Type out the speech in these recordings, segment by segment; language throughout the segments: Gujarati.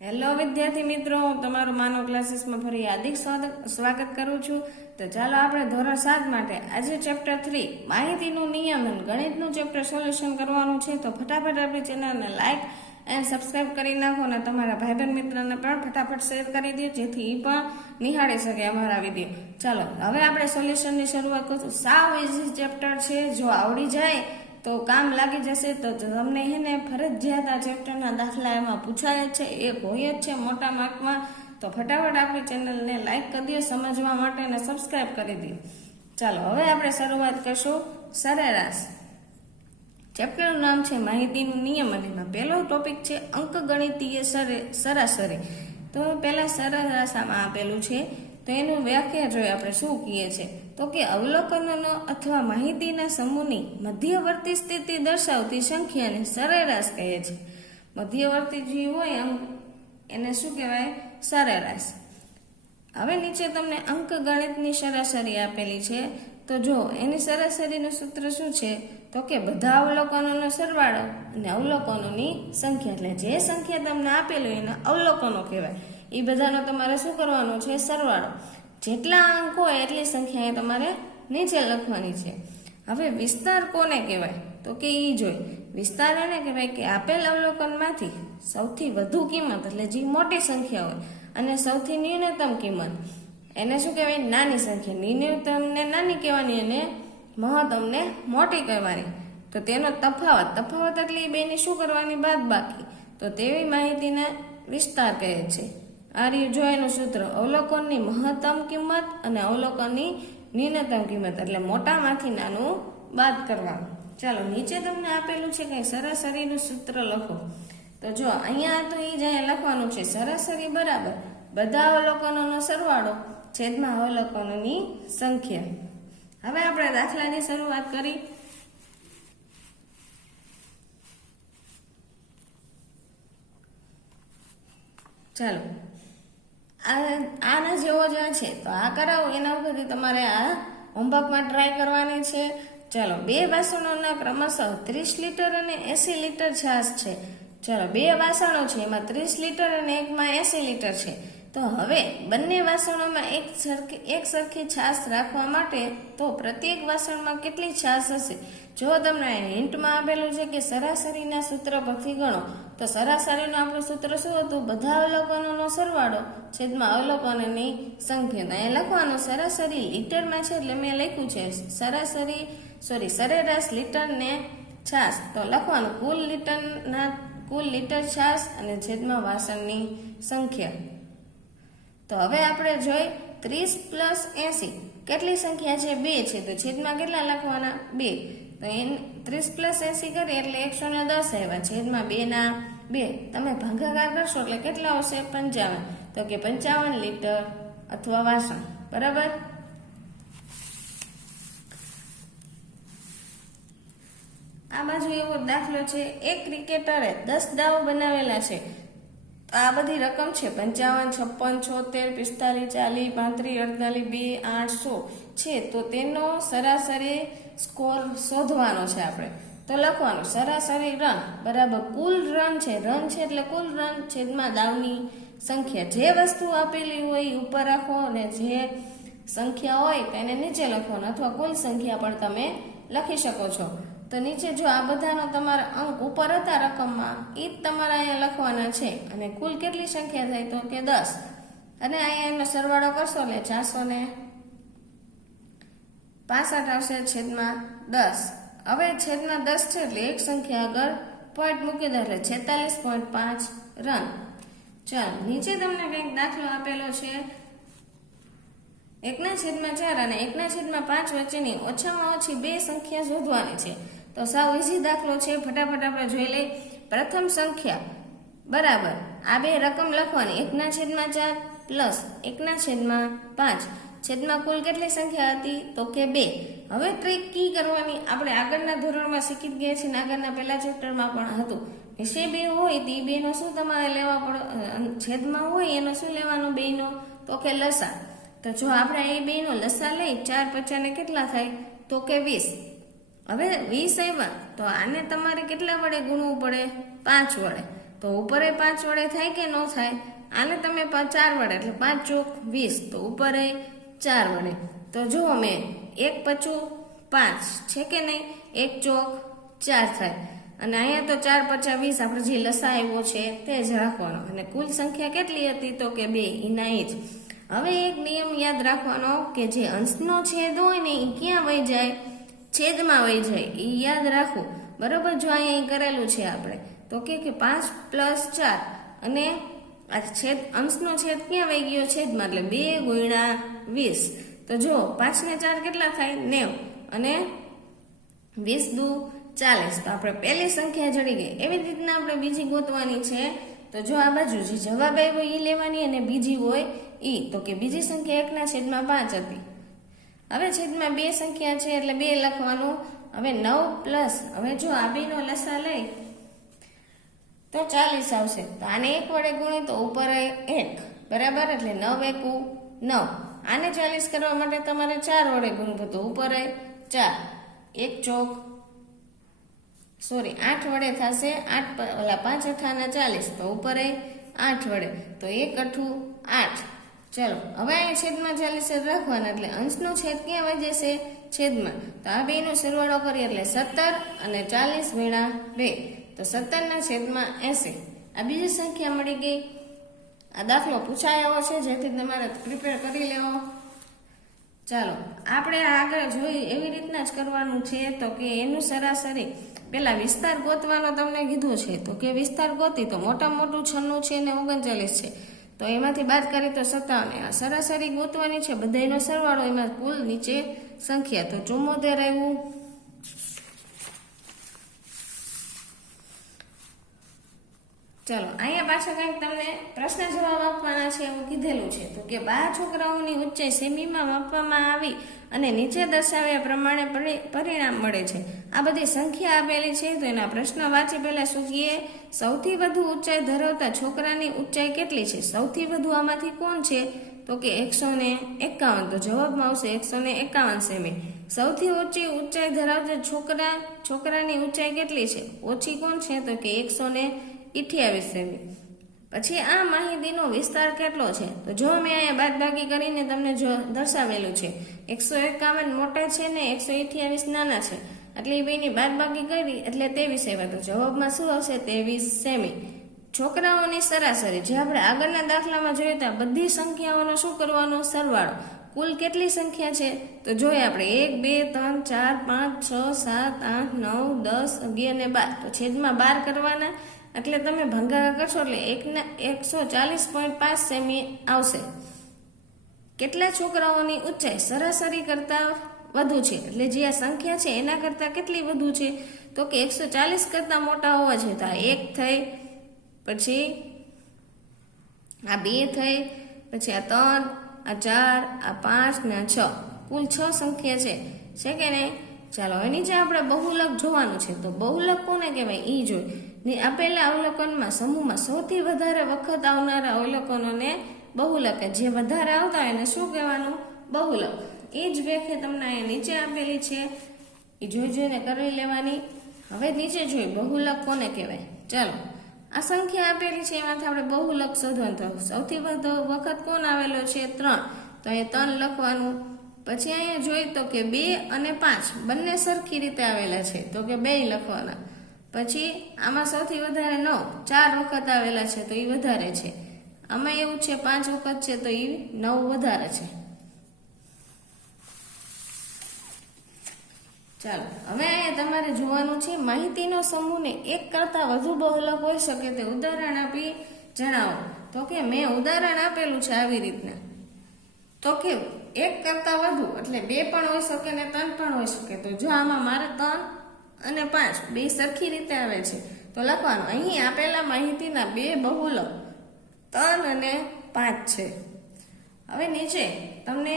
હેલો વિદ્યાર્થી મિત્રો. હું તમારું માનવ ક્લાસીસમાં ફરી હાર્દિક સ્વાગત કરું છું. તો ચાલો આપણે ધોરણ સાત માટે આજે ચેપ્ટર થ્રી માહિતીનું નિયમન, ગણિતનું ચેપ્ટર સોલ્યુશન કરવાનું છે. તો ફટાફટ આપણી ચેનલને લાઇક એન્ડ સબસ્ક્રાઇબ કરી નાખો અને તમારા ભાઈબંધ મિત્રને પણ ફટાફટ શેર કરી દો, જેથી એ પણ નિહાળી શકે અમારા વીડિયો. ચાલો, હવે આપણે સોલ્યુશનની શરૂઆત કરશું. સાવ ઇઝી ચેપ્ટર છે. જો આવડી જાય તો કામ લાગી જશે તો તમને હે ને ફરજિયાત આ ચેપ્ટરના દાખલા એમાં પૂછાય છે. એક હોય જ છે મોટા માર્કમાં. તો ફટાફટ આપણી ચેનલને લાઈક કરી દો, સમજવા માટે અને સબસ્ક્રાઇબ કરી દો. ચાલો, હવે આપણે શરૂઆત કરશું. સરેરાશ. ચેપ્ટરનું નામ છે માહિતીનું નિયમ અને એમાં પહેલો ટોપિક છે અંકગણિતીય સરે, સરાસરી. તો પહેલાં સરેરાશામાં આપેલું છે. તો એનું વ્યાખ્યા જોઈએ આપણે શું કહીએ છીએ. તો કે અવલોકનોનો અથવા માહિતીના સમૂહની મધ્યવર્તી સ્થિતિ દર્શાવતી સંખ્યાને સરેરાશ કહે છે. મધ્યવર્તી જે હોય અંક એને શું કહેવાય? સરેરાશ. હવે નીચે તમને અંક ગણિતની સરાસરી આપેલી છે. તો જો એની સરાસરીનું સૂત્ર શું છે? તો કે બધા અવલોકનોનો સરવાળો અને અવલોકનોની સંખ્યા. એટલે જે સંખ્યા તમને આપેલી હોય એના અવલોકનો કહેવાય. એ બધાનો તમારે શું કરવાનો છે? સરવાળો. જેટલા અંક હોય એટલી સંખ્યા એ તમારે નીચે લખવાની છે. હવે વિસ્તાર કોને કહેવાય? તો કે એ જોઈ વિસ્તાર એને કહેવાય કે આપેલ અવલોકનમાંથી સૌથી વધુ કિંમત, એટલે જે મોટી સંખ્યા હોય, અને સૌથી ન્યૂનતમ કિંમત. એને શું કહેવાય? નાની સંખ્યા. ન્યૂનતમને નાની કહેવાની અને મહત્તમને મોટી કહેવાની. તો તેનો તફાવત. તફાવત એટલે એ બેની શું કરવાની? બાદ બાકી તો તેવી માહિતીને વિસ્તાર કહે છે. આ રહ્યું જો એનું સૂત્ર અવલોકનની મહત્તમ કિંમત અને અવલોકનની ન્યૂનતમ કિંમત, એટલે મોટામાંથી નાનું બાદ કરવાનું. ચાલો, નીચે તમને આપેલું છે કંઈ સરાસરીનું સૂત્ર લખો. તો જો અહીંયા તો એ જ અહીંયા લખવાનું છે, સરાસરી બરાબર. બધા અવલોકનોનો સરવાળો, છેદમાં અવલોકનોની સંખ્યા. હવે આપણે દાખલાની શરૂઆત કરી. ચાલો આના જેવો જ છે. તો આ કરાવો, એના ઉપરથી તમારે આ હોમવર્કમાં ટ્રાય કરવાની છે. ચાલો, બે વાસણોના ક્રમશઃ ત્રીસ લીટર અને એસી લીટર છાશ છે. ચાલો, બે વાસણો છે, એમાં ત્રીસ લીટર અને એકમાં એસી લીટર છે. તો હવે બંને વાસણોમાં એક સરખી એક સરખી છાશ રાખવા માટે તો પ્રત્યેક વાસણમાં કેટલી છાશ હશે? જો તમને હિન્ટમાં આપેલું છે કે સરાસરીના સૂત્ર પરથી ગણો તો સરાસરીનું આપણું સૂત્ર શું હતું? બધા અવલોકનોનો સરવાળો, છેદમાં અવલોકનોની સંખ્યા અહીંયા લખવાનું સરાસરી લીટરમાં છે એટલે મેં લખ્યું છે સરાસરી સોરી સરેરાશ લીટરને છાશ તો લખવાનું કુલ લીટરના, કુલ લીટર છાશ અને છેદમાં વાસણની સંખ્યા. તો હવે આપણે જોઈ ત્રીસ પ્લસ એસી. કેટલી સંખ્યા છે બે છે, તો છેદમાં કેટલા લખવાના? બે. તો એ ત્રીસ પ્લસ એસી કરીએ એટલે એકસો ને દસ આવ્યા. છેદમાં બે ના બે. તમે ભાગાકાર કરશો એટલે કેટલા આવશે? પંચાવન. તો કે પંચાવન લીટર અથવા વાસણ. બરાબર? આ બાજુ એવો દાખલો છે. એક ક્રિકેટરે દસ દાવ બનાવેલા છે. આ બધી રકમ છે. પંચાવન, છપ્પન, છોતેર, પિસ્તાલીસ, ચાલીસ, પાંત્રીસ, અડતાલીસ, બે આઠસો છે. તો તેનો સરાસરી સ્કોર શોધવાનો છે આપણે. તો લખવાનું, સરાસરી રન. બરાબર, કુલ રન છે. રન છે એટલે કુલ રન છેદમાં દાવની સંખ્યા. જે વસ્તુ આપેલી હોય ઉપર રાખો અને જે સંખ્યા હોય તેને નીચે લખવાનું. અથવા કુલ સંખ્યા પણ તમે લખી શકો છો. તો નીચે જો આ બધાનો તમારા અંક ઉપર હતા રકમમાં એ જ તમારા અહીંયા લખવાના છે. અને કુલ કેટલી સંખ્યા થાય તો કે દસ. અને અહીંયા એનો સરવાળો કરશો એટલે ચારસો ને પાસઠ આવશે છેદમાં દસ. હવે છેદમાં દસ છે એટલે એક સંખ્યા આગળ પોઈન્ટ મૂકી દો એટલે છેતાલીસ પોઈન્ટ પાંચ રન ચાલો, નીચે તમને કંઈક દાખલો આપેલો છે. એકના છેદમાં ચાર અને એકના છેદમાં પાંચ વચ્ચેની ઓછામાં ઓછી બે સંખ્યા શોધવાની છે. તો સાવ ઇઝી દાખલો છે. ફટાફટ આપણે જોઈ લઈ પ્રથમ સંખ્યા, બરાબર. આ બે રકમ લખવાની. એકના છેદમાં ચાર પ્લસ એકના છેદમાં પાંચ. છેદમાં કુલ કેટલી સંખ્યા હતી? તો કે બે. હવે ટ્રીક કી કરવાની આપણે આગળના ધોરણમાં શીખી ગયા છીએ આગળના પહેલા ચેપ્ટરમાં પણ હતું. વિષય બે હોય તે બેનો શું તમારે લેવા પડે? છેદમાં હોય એનો શું લેવાનો બેનો? તો કે લસા. તો જો આપણે એ બેનો લસા લઈ, ચાર પચાને કેટલા થાય? તો કે વીસ. હવે વીસ આવ્યા, તો આને તમારે કેટલા વડે ગુણવું પડે? પાંચ વડે. તો ઉપરે પાંચ વડે થાય કે ન થાય? આને તમે ચાર વડે, એટલે પાંચ ચોક વીસ. તો ઉપરે ચાર વડે. તો જુઓ મેં, એક પચું પાંચ. છે કે નહીં? એક ચોક ચાર થાય. અને અહીંયા તો ચાર પચાસ વીસ, આપણે જે લસા આવ્યો છે તે જ રાખવાનો. અને કુલ સંખ્યા કેટલી હતી? તો કે બે, એના જ. હવે એક નિયમ યાદ રાખવાનો કે જે અંશનો છેદ હોય ને એ ક્યાં વહી જાય? છેદમાં વહી જાય એ યાદ રાખવું બરાબર? જો અહીંયા અહીં કરેલું છે આપણે. તો કે કે પાંચ પ્લસ ચાર અને આ છેદ, અંશનો છેદ ક્યાં વહી ગયો? છેદમાં. એટલે બે ગુણ્યા વીસ. તો જો, પાંચ ને ચાર કેટલા થાય? નેવ. અને વીસ દુ ચાલીસ. તો આપણે પહેલી સંખ્યા જડી ગઈ. એવી રીતના આપણે બીજી ગોતવાની છે. તો જો આ બાજુ જે જવાબ આવ્યો એ લેવાની અને બીજી હોય એ તો કે બીજી સંખ્યા એકના છેદમાં પાંચ હતી. હવે છેદમાં બે સંખ્યા છે એટલે બે લખવાનું. હવે નવ પ્લસ. હવે જો આ બેનો લસા લઈ, તો ચાલીસ આવશે. તો આને એક વડે ગુણી તો ઉપર એક. બરાબર? એટલે નવ એકુ નવ. આને ચાલીસ કરવા માટે તમારે ચાર વડે ગુણવું તો ઉપર ચાર. એક ચોક, સોરી, આઠ વડે થશે આઠ ઓલા પાંચ અઠાના ચાલીસ. તો ઉપર આઠ વડે. તો એક અઠું આઠ. ચલો, હવે અહીંયા છેદમાં ચાલીસ રાખવાના, એટલે અંશનો છેદ ક્યાં વહી જશે છેદમાં. તો આ બેનો સરવાળો કરીએ, એટલે સત્તર અને ચાલીસ વીણા બે. તો સત્તરના છેદમાં એસી. આ બીજી સંખ્યા મળી ગઈ. આ દાખલો પૂછાયો છે, જેથી તમારે પ્રિપેર કરી લેવો. ચાલો, આપણે આગળ જોઈ એવી રીતના જ કરવાનું છે, તો કે એનું સરાસરી. પેલા વિસ્તાર ગોતવાનો તમને કીધું છે, તો કે વિસ્તાર ગોતી, તો મોટામાં મોટું છન્નું છે ને ઓગણચાલીસ છે. તો એમાંથી બાદ કરી તો સત્તાવન આ સરાસરી ગોતવાની છે. બધાનો સરવાળો એમાં કુલ નીચે સંખ્યા. તો ચુમ્મોતેર આવ્યું. ચાલો, અહીંયા પાછા કંઈક તમને પ્રશ્ન જવાબ આપવાના છે એવું કીધેલું છે. તો કે બાર છોકરાઓની ઊંચાઈ સેમીમાં માપવામાં આવી અને નીચે દર્શાવ્યા પ્રમાણે પરી- પરિણામ મળે છે. આ બધી સંખ્યા આપેલી છે, તો એના પ્રશ્ન વાંચી પહેલા સૂચીએ. સૌથી વધુ ઊંચાઈ ધરાવતા છોકરાની ઊંચાઈ કેટલી છે? સૌથી વધુ આમાંથી કોણ છે? તો કે એકસો ને એકાવન. તો જવાબમાં આવશે એકસો ને એકાવન સેમી. સૌથી ઓછી ઊંચાઈ ધરાવતા છોકરા, છોકરાની ઊંચાઈ કેટલી છે? ઓછી કોણ છે? તો કે એકસો ને સેમી. પછી આ માહિતીનો વિસ્તાર કેટલો છે? તો જો મેં અહીંયા બાદબાકી કરીને તમને જો દર્શાવેલું છે, એકસો એકાવન મોટા છે ને એકસો અઠ્યાવીસ નાના છે. એટલે એ બેની બાદબાકી કરી, એટલે ત્રેવીસ આવ્યા તો જવાબમાં શું આવશે? ત્રેવીસ સેમી. છોકરાઓની સરાસરી, જે આપણે આગળના દાખલામાં જોયું હતા બધી સંખ્યાઓનો શું કરવાનો? સરવાળો. કુલ કેટલી સંખ્યા છે? તો જોઈએ આપણે, એક, બે, ત્રણ, ચાર, પાંચ, છ, સાત, આઠ, નવ, દસ, અગિયાર ને બાર. તો છેદમાં બાર કરવાના. એટલે તમે ભંગાકાર કરશો એટલે એકના એકસો ચાલીસ પોઈન્ટ પાંચ સેમી આવશે. કેટલા છોકરાઓની ઊંચાઈ સરાસરી કરતાં વધુ છે? એટલે જે આ સંખ્યા છે, એના કરતાં કેટલી વધુ છે? તો કે એકસો ચાલીસ કરતાં મોટા હોવા છે તો આ એક થઈ, પછી આ બે થઈ, પછી આ ત્રણ, આ ચાર, આ પાંચ ને આ છ. કુલ છ સંખ્યા છે. છે કે નહીં? ચાલો હવે નીચે આપણે બહુલક જોવાનું છે, તો બહુલક કોને કહેવાય? એ જોઈ ને આપેલા અવલોકનમાં સમૂહમાં સૌથી વધારે વખત આવનારા અવલોકનોને બહુલક. જે વધારે આવતા હોય એને શું કહેવાનું? બહુલક. એ જ વ્યાખ્યા તમને અહીંયા નીચે આપેલી છે. એ જોઈ જોઈને કરી લેવાની. હવે નીચે જોઈ બહુલક કોને કહેવાય? ચાલો. આ સંખ્યા આપેલી છે, એમાંથી આપણે બહુલક શોધવાનું સૌથી વધુ વખત કોણ આવેલો છે? ત્રણ. તો એ ત્રણ લખવાનું. પછી અહીંયા જોઈ તો કે બે અને પાંચ બંને સરખી રીતે આવેલા છે. તો કે બે લખવાના. પછી આમાં સૌથી વધારે નવ, ચાર વખત આવેલા છે તો એ વધારે છે. આમાં એવું છે પાંચ વખત છે તો એ નવ વધારે છે. ચાલો, હવે અહીંયા તમારે જોવાનું છે માહિતીનો સમૂહને એક કરતાં વધુ બહુલક હોઈ શકે તે ઉદાહરણ આપી જણાવો. તો કે મેં ઉદાહરણ આપેલું છે આવી રીતના. તો કે એક કરતાં વધુ, એટલે બે પણ હોઈ શકે ને ત્રણ પણ હોઈ શકે. તો જો આમાં મારે ત્રણ અને પાંચ, બે સરખી રીતે આવે છે. તો લખવાનું, અહીં આપેલા માહિતીના બે બહુલક ત્રણ અને પાંચ છે. હવે નીચે, તમને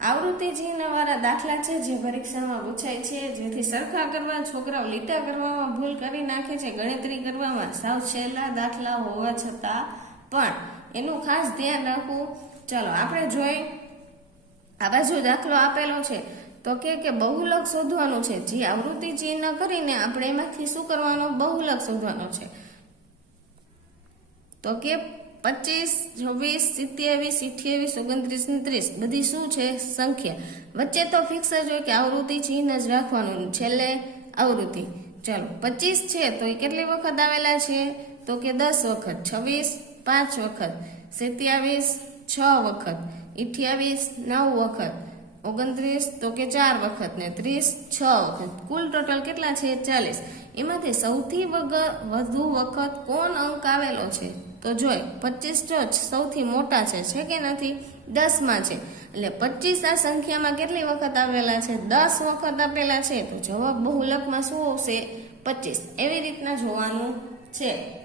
આવૃત્તિ ચિહ્નવાળા દાખલા છે જે પરીક્ષામાં પૂછાય છે, જેથી સરખા કરવા, છોકરાઓ લીટા કરવામાં ભૂલ કરી નાખે છે, ગણતરી કરવામાં સાવ સહેલા દાખલા હોવા છતાં પણ એનું ખાસ ધ્યાન રાખવું. ચાલો, આપણે જોઈ, આ બાજુ દાખલો આપેલો છે. તો કે કે બહુલક શોધવાનું છે. જે આવૃત્તિ ચિહ્ન કરીને આપણે એમાંથી શું કરવાનો? બહુલક શોધવાનો છે. તો કે પચીસ, છવ્વીસ, સિત્યાવીસ, અઠ્યાવીસ, ઓગણત્રીસ ને ત્રીસ બધી શું છે? સંખ્યા. વચ્ચે તો ફિક્સ જ હોય કે આવૃત્તિ ચિહ્ન જ રાખવાનું છેલ્લે આવૃત્તિ. ચાલો, પચીસ છે તો એ કેટલી વખત આવેલા છે? તો કે દસ વખત. છવ્વીસ, પાંચ વખત. સિત્યાવીસ, છ વખત. અઠ્યાવીસ, નવ વખત. ઓગણત્રીસ, તો કે ચાર વખત ને ત્રીસ, છ વખત. કુલ ટોટલ કેટલા છે? ચાલીસ. એમાંથી સૌથી વગર વધુ વખત કોણ અંક આવેલો છે? તો જોઈ, પચીસ જો સૌથી મોટા છે છે કે નથી? દસમાં છે. એટલે પચીસ આ સંખ્યામાં કેટલી વખત આવેલા છે? દસ વખત આપેલા છે. તો જવાબ બહુલકમાં શું આવશે? પચીસ. એવી રીતના જોવાનું છે.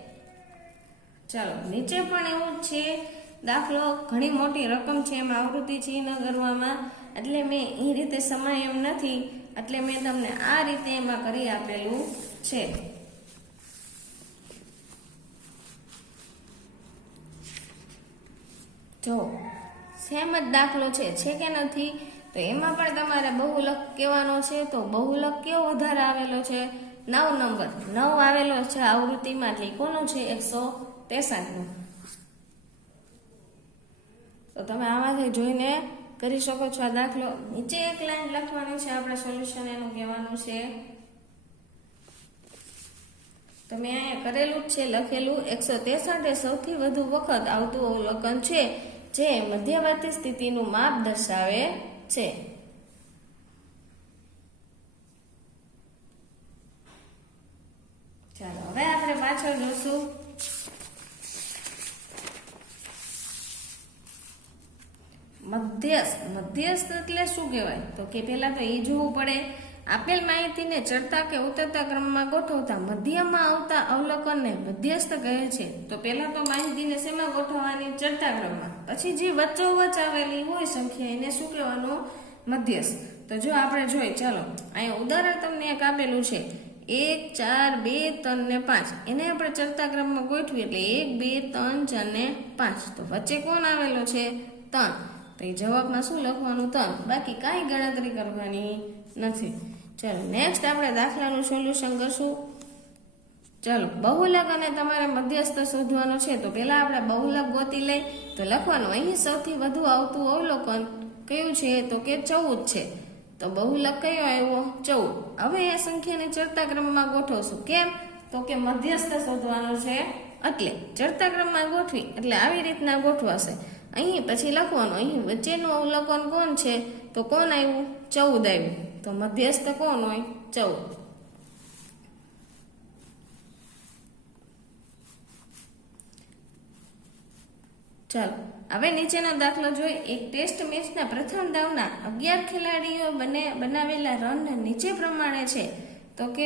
ચાલો, નીચે પણ એવું છે. દાખલો ઘણી મોટી રકમ છે એમાં આવૃત્તિ ચિહ્ન કરવામાં એટલે મેં એ રીતે સમય એમ નથી, એટલે મેં તમને આ રીતે એમાં કરી આપેલું છે. જો, સેમ જ દાખલો છે છે કે નથી? તો એમાં પણ તમારે બહુલક કહેવાનો છે, તો બહુલક કેવો વધારે આવેલો છે? નવ નંબર. નવ આવેલો છે આવૃત્તિમાં, એટલે કોનો છે? એકસો તેસઠનું. તો તમે આમાંથી જોઈને કરી શકો છો. આ દાખલો નીચે એક લાઈન લખવાની છે. આપણે સોલ્યુશન એનું કહેવાનું છે. તમે અહીંયા કરેલું જ છે. લખેલું એકસો ત્રેસઠ એ સૌથી વધુ વખત આવતું અવલોકન છે, જે મધ્યવર્તી સ્થિતિનું માપ દર્શાવે છે. ચાલો, હવે આપણે પાછળ જોશું. મધ્યસ્થ મધ્યસ્થ એટલે શું કહેવાય? તો કે પહેલાં તો એ જોવું પડે. આપેલ માહિતીને ચડતા કે ઉતરતા ક્રમમાં ગોઠવતા, મધ્યમાં આવતા અવલોકનને મધ્યસ્થ કહે છે. તો પહેલાં તો માહિતીને શેમાં ગોઠવવાની? ચડતા ક્રમમાં. પછી જે વચ્ચોવચ આવેલી હોય સંખ્યા, એને શું કહેવાનું? મધ્યસ્થ. તો જો આપણે જોઈએ ચાલો, અહીંયા ઉદાહરણ તમને એક આપેલું છે. એક, ચાર, બે, ત્રણ ને પાંચ. એને આપણે ચડતા ક્રમમાં ગોઠવીએ એટલે એક, બે, ત્રણ, ચાર ને પાંચ. તો વચ્ચે કોણ આવેલો છે? ત્રણ. તો એ જવાબમાં શું લખવાનું ત્રણ બાકી કાંઈ ગણતરી કરવાની નથી. ચાલો નેક્સ્ટ આપણે દાખલાનું સોલ્યુશન કરશું. ચાલો, બહુલક અને તમારે મધ્યસ્થ શોધવાનો છે. તો પહેલાં આપણે બહુલક ગોતી લઈ. તો લખવાનું, અહીં સૌથી વધુ આવતું અવલોકન કયું છે? તો કે ચૌદ છે. તો બહુલક કયો આવ્યો? ચૌદ. હવે એ સંખ્યાને ચડતા ક્રમમાં ગોઠવશું. કેમ? તો કે મધ્યસ્થ શોધવાનો છે. એટલે ચડતા ક્રમમાં ગોઠવી. એટલે આવી રીતના ગોઠવાશે. અહીં પછી લખવાનું, અહીં વચ્ચેનું અવલોકન કોણ છે? તો કોણ આવ્યું ચૌદ આવ્યું તો મધ્યસ્થ કોણ હોય? ચૌદ. ચાલો, હવે નીચેનો દાખલો જોઈ એક ટેસ્ટ મેચના પ્રથમ દાવના અગિયાર ખેલાડીઓ બને, બનાવેલા રન નીચે પ્રમાણે છે. તો કે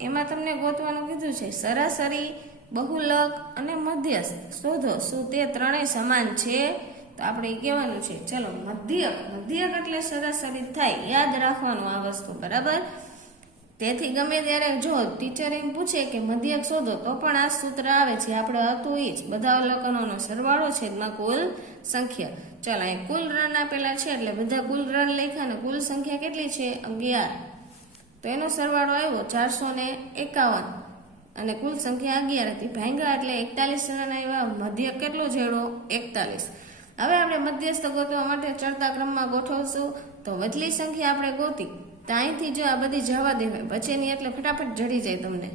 એમાં તમને ગોતવાનું કીધું છે, સરાસરી બહુલક અને મધ્યસ્થ. શોધો, શું તે ત્રણેય સમાન છે? તો આપણે કહેવાનું છે, ચલો, મધ્યક. મધ્યક એટલે સરાસરી થાય. યાદ રાખવાનું આ વસ્તુ, બરાબર? તેથી ગમે ત્યારે જો ટીચર એમ પૂછે કે મધ્યક શોધો, તો પણ આ સૂત્ર આવે છે. આપણે હતું એ જ. બધા અવલોકનોનો સરવાળો છે એમાં કુલ સંખ્યા. ચાલો, અહીં કુલ રન આપેલા છે એટલે બધા કુલ રન લખ્યા ને કુલ સંખ્યા કેટલી છે? અગિયાર. તો એનો સરવાળો આવ્યો ચારસો ને એકાવન. અને કુલ સંખ્યા અગિયાર હતી. ભાંગા એટલે એકતાલીસ રન આવ્યા મધ્ય કેટલો જેડો? એકતાલીસ. હવે આપણે મધ્યસ્થ ગોતવા માટે ચડતા ક્રમમાં ગોઠવશું. તો વધલી સંખ્યા આપણે ગોતી. તો અહીંથી જો આ બધી જવા દેવાય પછીની એટલે ફટાફટ જડી જાય તમને.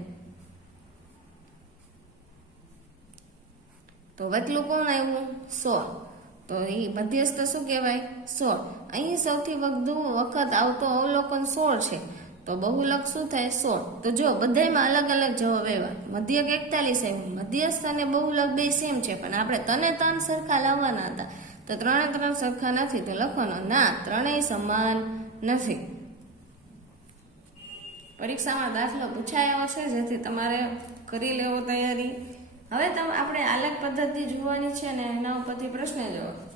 તો વતલું કોણ આવ્યું? સોળ. તો એ મધ્યસ્થ શું કહેવાય? સોળ. અહીં સૌથી વધુ વખત આવતો અવલોકન સોળ છે. તો બહુલક શું થાય? સો તો જો, બધાયમાં અલગ અલગ જવાબ આવ્યા. મધ્યક એકતાલીસ આવ્યું મધ્યસ્થ અને બહુલક બે સેમ છે, પણ આપણે તને ત્રણ સરખા લાવવાના હતા. તો ત્રણે ત્રણ સરખા નથી, તો લખવાનો. ના, ત્રણેય સમાન નથી. પરીક્ષામાં દાખલો પૂછાયો છે જેથી તમારે કરી લેવો તૈયારી. હવે તમે, આપણે આલેખ પદ્ધતિ જોવાની છે અને એના ઉપરથી પ્રશ્ન જવાબ.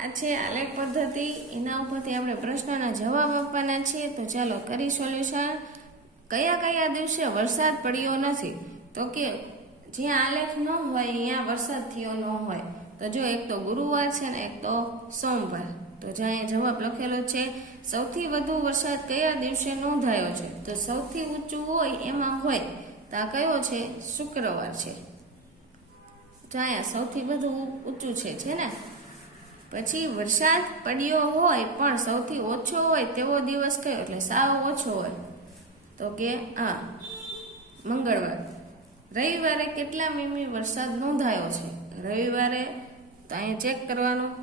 આ છે આલેખ પદ્ધતિ. એના ઉપરથી આપણે પ્રશ્નના જવાબ આપવાના છીએ. તો ચાલો કરી સોલ્યુશન કયા કયા દિવસે વરસાદ પડ્યો નથી? તો કે જ્યાં આલેખ ન હોય અહીંયા વરસાદ થયો ન હોય. તો જો એક તો ગુરુવાર છે ને એક તો સોમવાર. તો જ્યાં જવાબ લખેલો છે, સૌથી વધુ વરસાદ કયા દિવસે નોંધાયો છે? તો સૌથી ઊંચું હોય એમાં હોય તો આ કયો છે? શુક્રવાર છે. જ્યાં સૌથી વધુ ઊંચું છે છે ને? પછી વરસાદ પડ્યો હોય પણ સૌથી ઓછો હોય તેવો દિવસ કયો? એટલે સાવ ઓછો હોય. તો કે આ, મંગળવાર. રવિવારે કેટલા મીમી વરસાદ નોંધાયો છે? રવિવારે તો અહીંયા ચેક કરવાનું.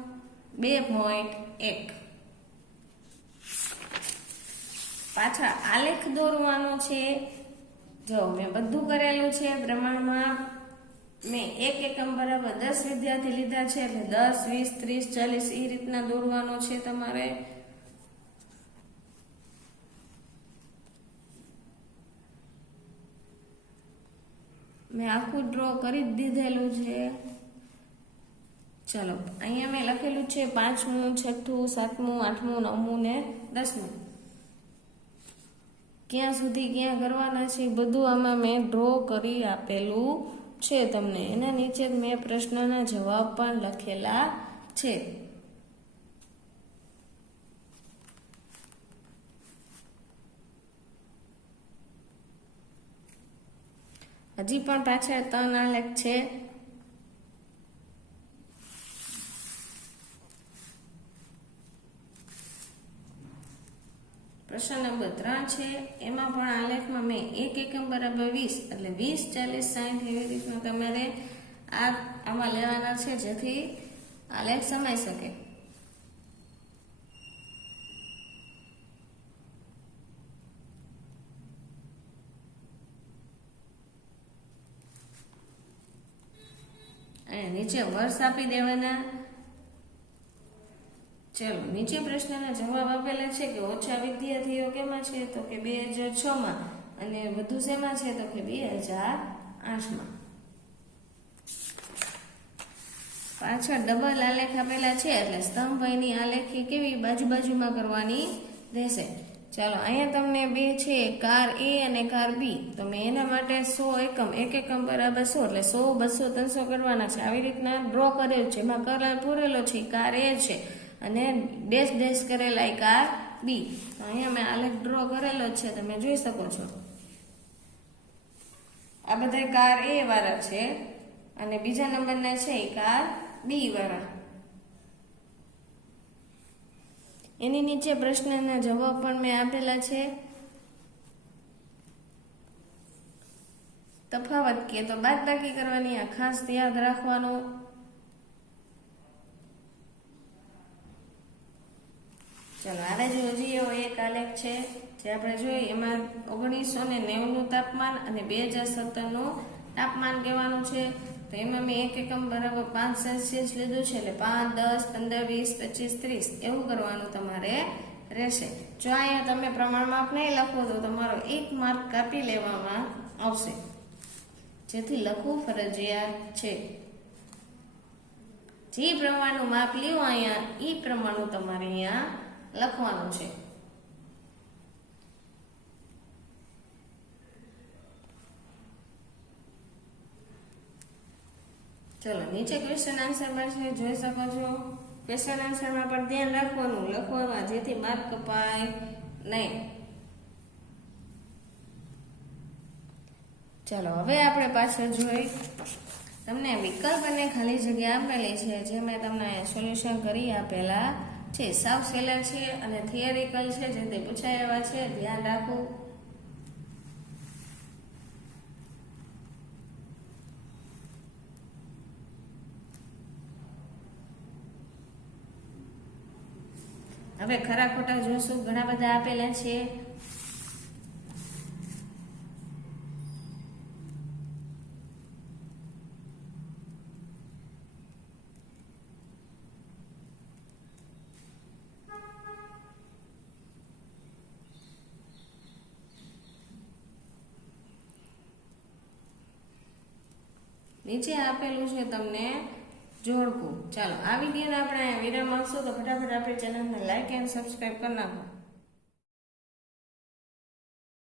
બે પોઈન્ટ એક. પાછા આલેખ દોરવાનો છે. જો મેં બધું કરેલું છે પ્રમાણમાં મેં એક એકમ બરાબર દસ વિદ્યાર્થી લીધા છે એટલે દસ, વીસ, ત્રીસ, ચાલીસ એ રીતના દોરવાનો છે તમારે. મેં આખું ડ્રો કરી દીધેલું છે. ચલો, અહીંયા મેં લખેલું છે પાંચમું, છઠ્ઠું, સાતમું, આઠમું, નવમું ને દસમું. ક્યાં સુધી ક્યાં કરવાના છે બધું આમાં મેં ડ્રો કરી આપેલું. છે તમને. એના નીચે મેં પ્રશ્નના જવાબ પણ લખેલા છે. હજી પણ પાછળ ત્રણ આલેખ છે. પ્રશ્ન નંબર ત્રણ છે, એમાં પણ આલેખમાં મેં એક એકમ બરાબર વીસ, એટલે વીસ, ચાલીસ સાઠ એવી રીતના તમારે આ આમાં લેવાના છે, જેથી આલેખ સમાઈ શકે. અને નીચે વર્ષ આપી દેવાના. ચલો, નીચે પ્રશ્નના જવાબ આપેલા છે કે ઓછા વિદ્યાર્થીઓ કેમાં છે? તો કે બે હજાર છમાં. અને વધુ શેમાં છે? તો કે બે હજાર આઠમાં. પાછળ ડબલ આલેખ આપેલા છે, એટલે સ્તંભની આલેખી કેવી બાજુ બાજુમાં કરવાની રહેશે? ચાલો, અહીંયા તમને બે છે, કાર એ અને કાર બી. તો મેં એના માટે સો એકમ, એક એકમ બરાબર સો, એટલે સો, બસો, ત્રણસો કરવાના છે. આવી રીતના ડ્રો કરેલ છે. એમાં કલર પૂરેલો છે, કાર એ છે. અને ડેશ ડેશ કરેલા એ કાર બી અહીંયા મેં આલેખ ડ્રો કરેલો છે, તમે જોઈ શકો છો. આ બધા કાર એ વાળા છે અને બીજા નંબરના છે એ કાર બી વાળા. એની નીચે પ્રશ્નના જવાબ પણ મેં આપેલા છે. તફાવત કે તો બાદ બાકી કરવાની આ ખાસ યાદ રાખવાનો. ચલો આને જે હજી એવો એક આલેખ છે, જે આપણે જોઈએ, એમાં ઓગણીસો ને નેવું તાપમાન અને બે હજાર સત્તરનું તાપમાન કહેવાનું છે. તો એમાં મેં એક એકમ બરાબર પાંચ સેલ્સિયસ લીધું છે, એટલે પાંચ, દસ, પંદર, વીસ, પચીસ, ત્રીસ, એવું કરવાનું તમારે રહેશે. જો અહીંયા તમે પ્રમાણ માપ નહીં લખો, તો તમારો એક માર્ક કાપી લેવામાં આવશે. જેથી લખવું ફરજિયાત છે. જે પ્રમાણનું માપ લ્યો અહીંયા એ પ્રમાણનું તમારે અહીંયા લખવાનું છે. ચલો, નીચે ક્વેશ્ચન આન્સરમાં છે, જોઈ શકો છો. ક્વેશ્ચન આન્સરમાં પણ ધ્યાન રાખવાનું, લખવામાં જેથી માર્ક કપાય નહીં. ચલો, હવે આપણે પાછળ જોઈ. તમને વિકલ્પ અને ખાલી જગ્યા આપેલી છે, જે મેં તમને સોલ્યુશન કરી આપેલા. છે સાવ સેલર છે અને થિયરિકલ છે, જે તે પૂછાય એવા છે, ધ્યાન રાખવું હવે ખરા ખોટા જોશું, ઘણા બધા આપેલા છે. નીચે આપેલું છે તમને જોડકું. ચાલો આ વિડીયોને આપણે વિરામ આપશો તો ફટાફટ આપણી ચેનલને લાઈક એન્ડ સબસ્ક્રાઈબ કરી નાખો.